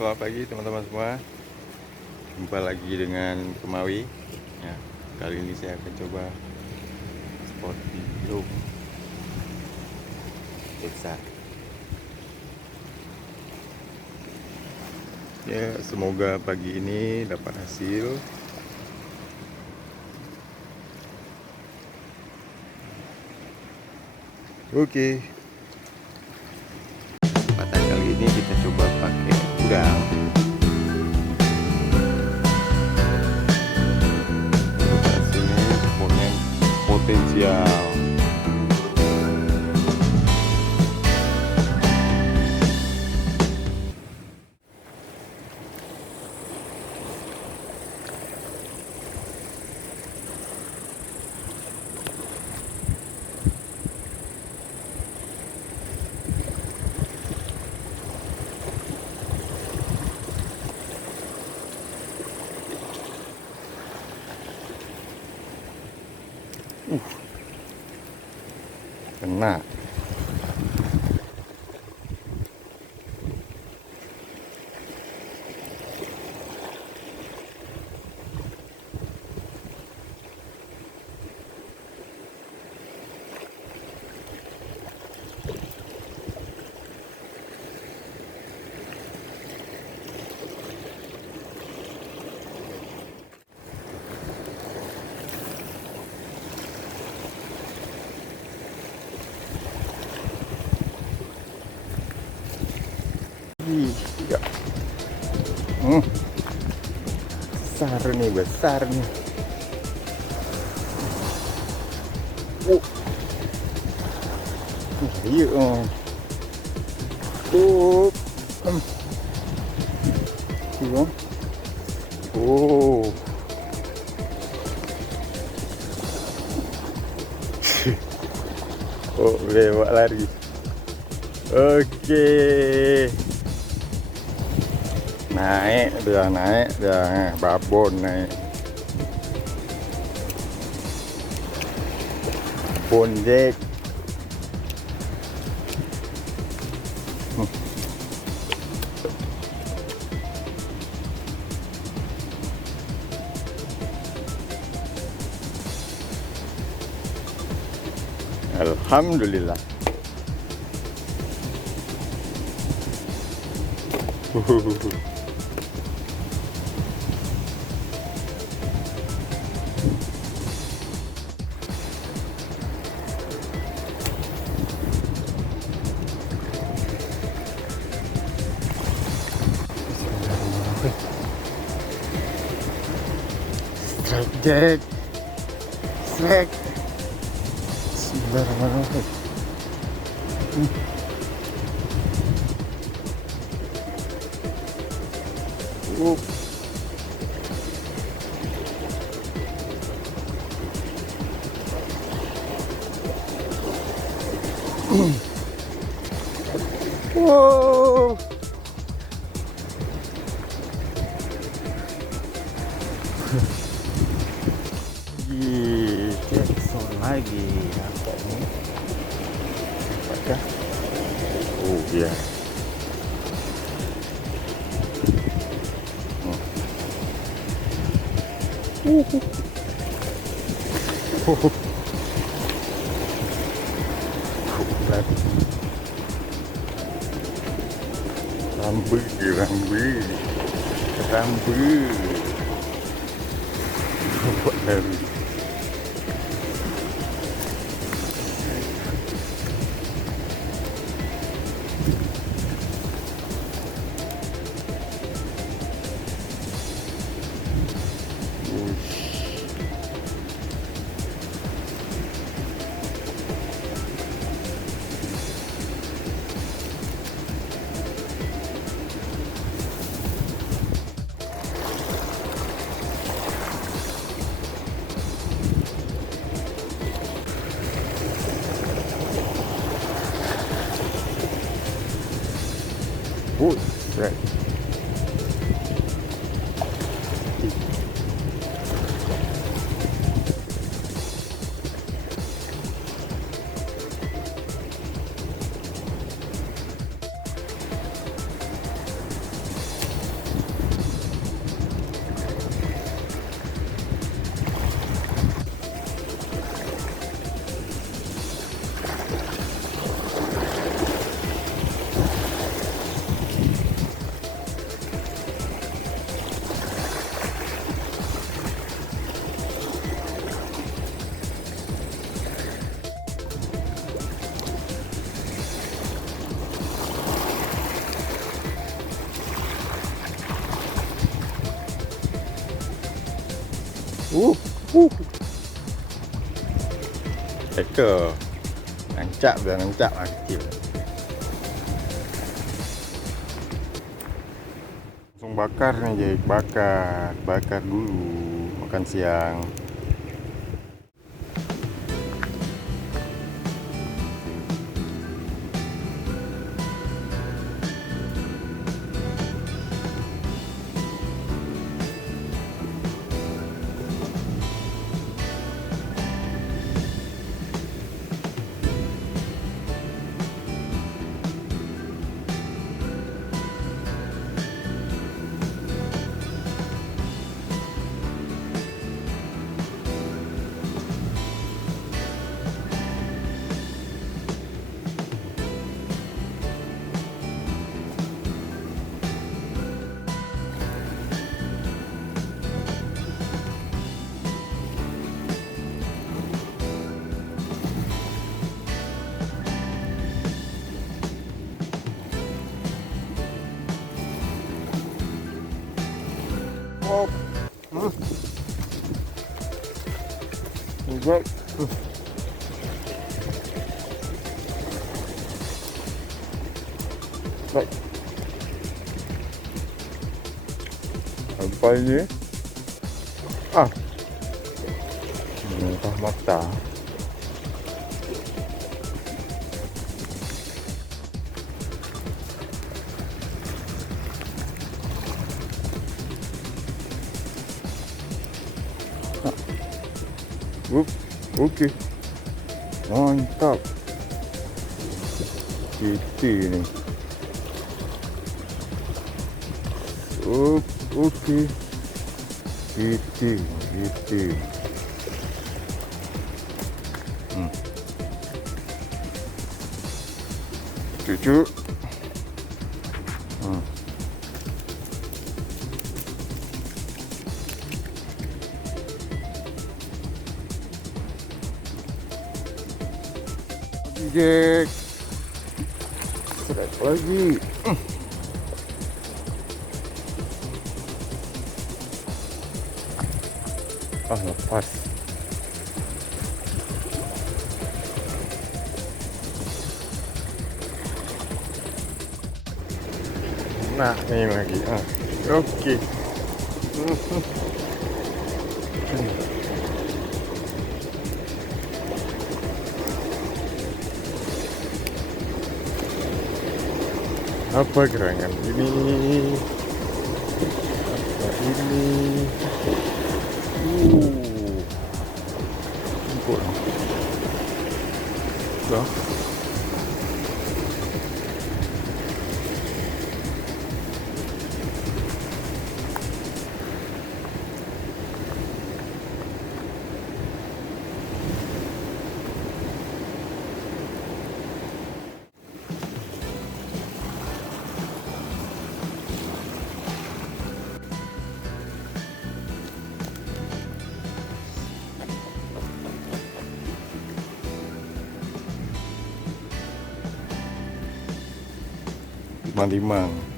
selamat pagi teman-teman semua. Jumpa lagi dengan Kemawi. Ya, kali ini saya akan coba spot di Blok Desa. Ya, semoga pagi ini dapat hasil. Oke. Kesempatan kali ini kita coba pakai udang. Sini pokoknya potensial. Kena. Ya. Besar nih. Iya. Tuh. Iya. Oh. Oh, lewat lari. Oke. Naik dia, babon naik. Bonjek. Alhamdulillah. Strike Jack. Strike. Bismillahirrahmanirrahim. Wow. Jackson lagi apa ini? Apakah? Oh ya. Rambu. Buat lari. Right. Uh, uh. Ekor. Nancap dah, nancap lah kecil. Langsung bakar ni je, bakar dulu makan siang. Oh, enggak. Baik. Apa ini? Ah, muntah mata. Okey. Mantap. Kita ni. Okey. Kita. Cucu. Jack. Sedap lagi. Ah, lepas. Nah, ni lagi. Okey. Apa gerangan ini? Apa ini? Empuk lah. Dah. Limang-limang.